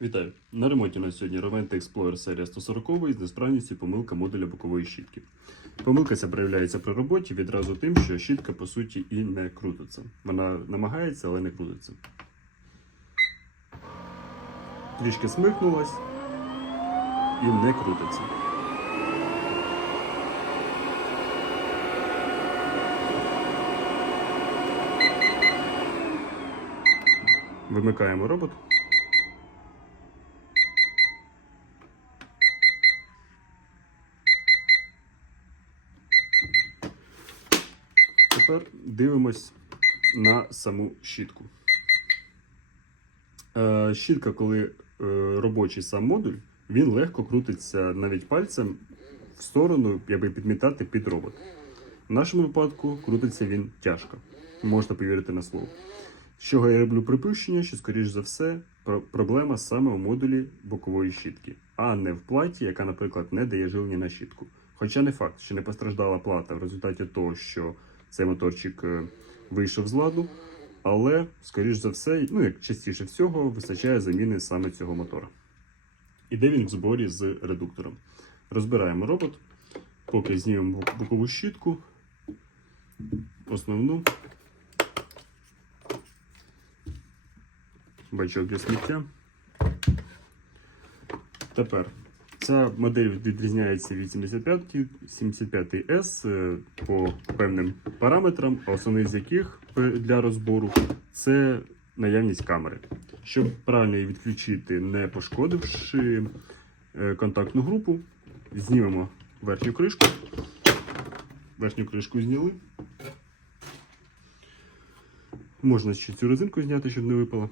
Вітаю! На ремонті на сьогодні Rovente Explorer серія 140 з несправністю помилка модуля бокової щітки. Помилка ця проявляється при роботі відразу тим, що щітка по суті і не крутиться. Вона намагається, але не крутиться. Трішки смикнулась і не крутиться. Вимикаємо робот. Тепер дивимось на саму щітку. Е, щітка, коли е, робочий сам модуль, він легко крутиться навіть пальцем в сторону, якби підмітати під робот. В нашому випадку крутиться він тяжко. Можна повірити на слово. З чого я роблю припущення, що, скоріш за все, проблема саме у модулі бокової щітки, а не в платі, яка, наприклад, не дає живлення на щітку. Хоча не факт, що не постраждала плата в результаті того, що цей моторчик е, вийшов з ладу, але, скоріш за все, ну як частіше всього, вистачає заміни саме цього мотора. Іде він в зборі з редуктором. Розбираємо робот, поки знімемо бокову щітку, основну. Бачок для сміття. Тепер ця модель відрізняється від 75 75S е, по певним параметрам, основний з яких для розбору це наявність камери. Щоб правильно її відключити, не пошкодивши е, контактну групу, знімемо верхню кришку. Верхню кришку зняли. Можна ще цю резинку зняти, щоб не випала.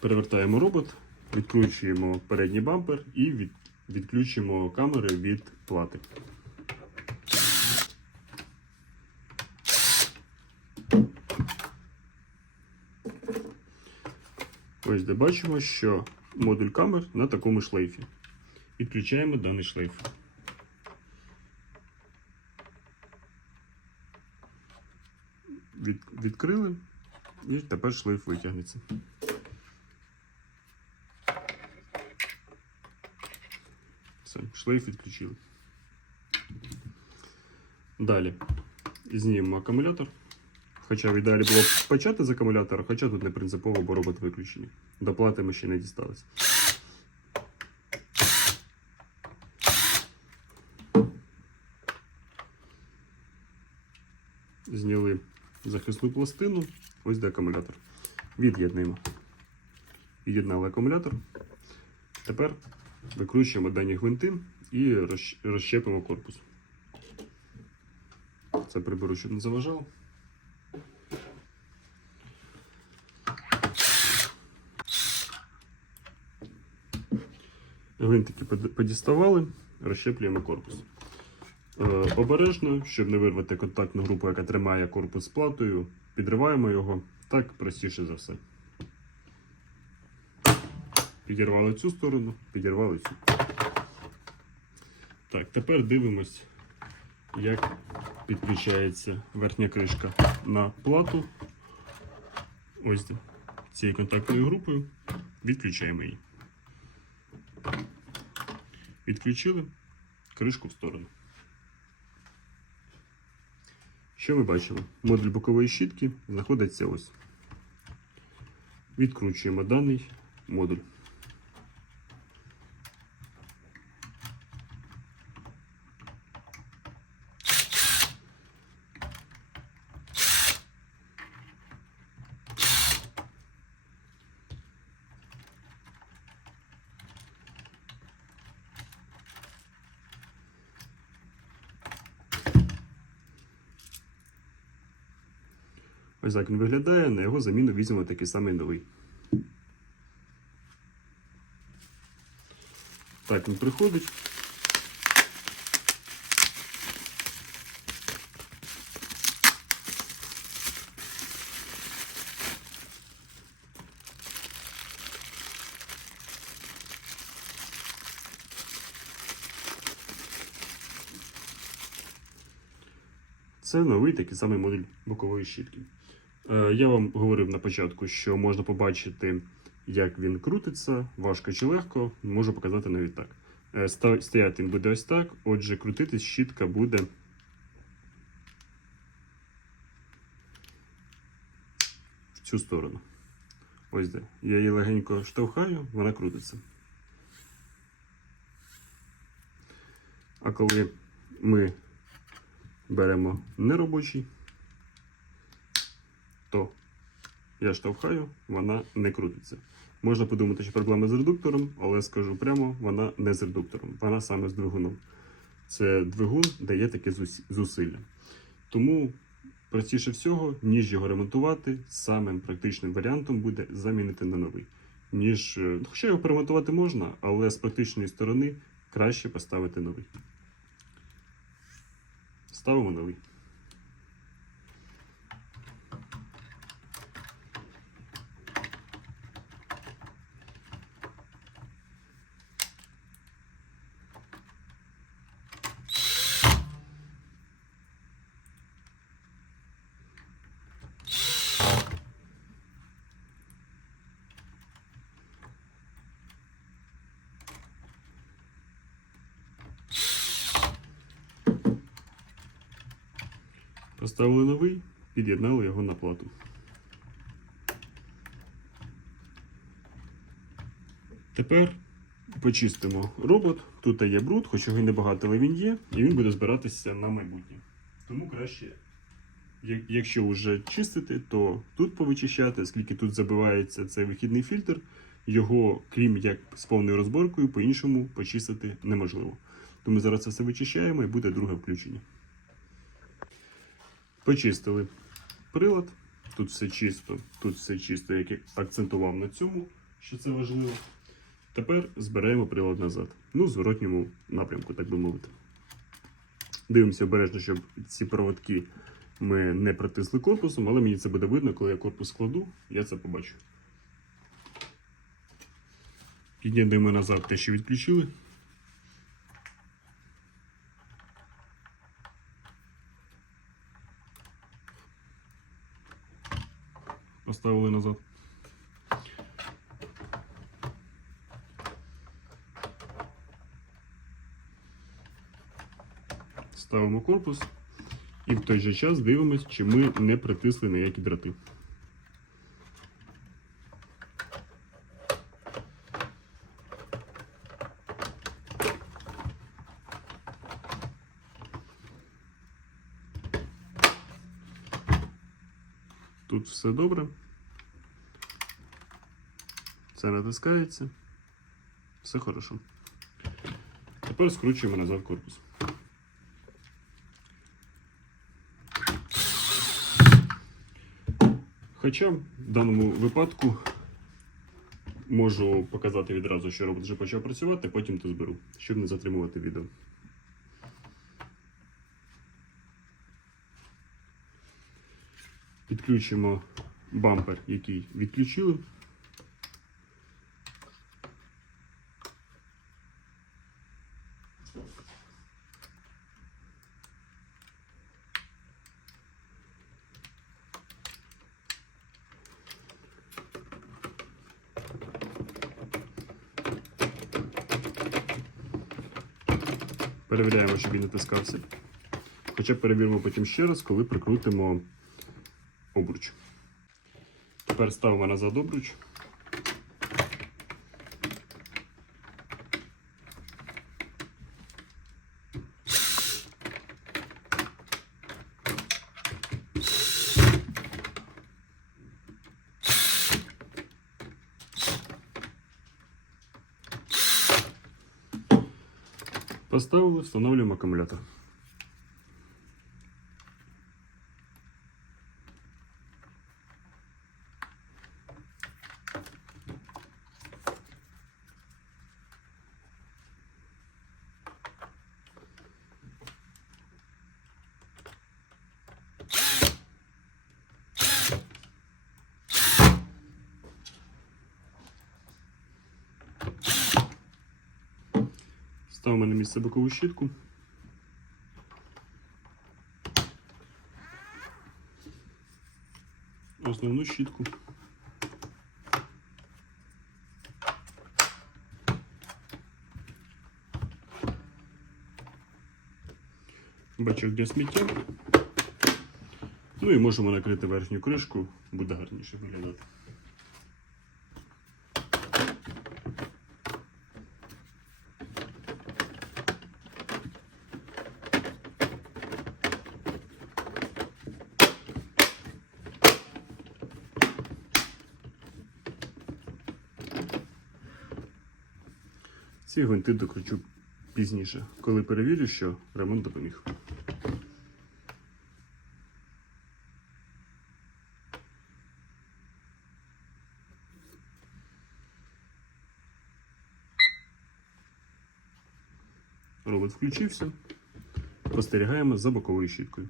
Перевертаємо робот, відкручуємо передній бампер і від, відключимо камери від плати. Ось де бачимо, що модуль камер на такому шлейфі. Відключаємо даний шлейф. Від, відкрили і тепер шлейф витягнеться. Все, шлейф відключили. Далі знімемо акумулятор. Хоча в ідеалі було почати з акумулятора, хоча тут не принципово, бо робот виключений. До ми ще не дісталися. Зняли захисну пластину. Ось де акумулятор. Від'єднуємо. Від'єднали акумулятор. Тепер викручуємо дані гвинти і розщ- розщепимо корпус. Це приберу, щоб не заважало. Гвинтики подіставали, розщеплюємо корпус. Е, Обережно, щоб не вирвати контактну групу, яка тримає корпус з платою, підриваємо його так простіше за все. Підірвали цю сторону, підірвали цю. Так, тепер дивимось, як підключається верхня кришка на плату. Ось цією контактною групою. Відключаємо її. Відключили кришку в сторону. Що ми бачимо? Модуль бокової щітки знаходиться ось. Відкручуємо даний модуль. Ось так він виглядає, на його заміну візьмемо такий самий новий. Так він приходить. Це новий такий самий модуль бокової щітки. Е, Я вам говорив на початку, що можна побачити, як він крутиться, важко чи легко, можу показати навіть так. Е, Стояти він буде ось так, отже, крутитись щітка буде. В цю сторону. Ось де. Я її легенько штовхаю, вона крутиться. А коли ми беремо неробочий, то я штовхаю, вона не крутиться. Можна подумати, що проблема з редуктором, але скажу прямо, вона не з редуктором, вона саме з двигуном. Це двигун дає таке зусилля. Тому простіше всього, ніж його ремонтувати, самим практичним варіантом буде замінити на новий. Ніж, е, хоча його перемонтувати можна, але з практичної сторони краще поставити новий. Ставимо новий. Поставили новий, під'єднали його на плату. Тепер почистимо робот. Тут є бруд, хоч його і небагато, але він є, і він буде збиратися на майбутнє. Тому краще, якщо вже чистити, то тут повичищати, оскільки тут забивається цей вихідний фільтр, його, крім як з повною розборкою, по-іншому почистити неможливо. Тому зараз це все вичищаємо і буде друге включення. Почистили прилад. Тут все чисто, тут все чисто, як я акцентував на цьому, що це важливо. Тепер збираємо прилад назад. Ну, в зворотньому напрямку, так би мовити. Дивимося обережно, щоб ці проводки ми не притисли корпусом, але мені це буде видно, коли я корпус складу, я це побачу. Під'єднуємо назад те, що відключили. Поставили назад. Ставимо корпус і в той же час дивимось, чи ми не притисли ніякі дроти. Тут все добре. Це натискається. Все хорошо. Тепер скручуємо назад корпус. Хоча в даному випадку можу показати відразу, що робот вже почав працювати, потім то зберу, щоб не затримувати відео. Підключимо бампер, який відключили. Перевіряємо, щоб він натискався. Хоча перевіримо потім ще раз, коли прикрутимо обруч. Тепер ставимо назад обруч. Поставили, встановлюємо акумулятор. Ставимо на місце бокову щітку. Основну щітку. Бачок для сміття. Ну і можемо накрити верхню кришку, буде гарніше виглядати. Ці гвинти докручу пізніше, коли перевірю, що ремонт допоміг. Робот включився. Спостерігаємо за боковою щіткою.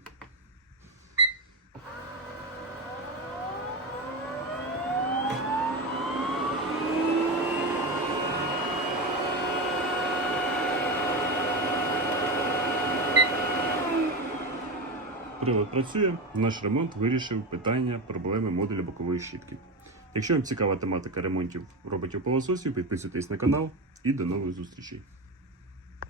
Прилад працює, наш ремонт вирішив питання проблеми модуля бокової щітки. Якщо вам цікава тематика ремонтів роботів пилососів, підписуйтесь на канал і до нових зустрічей.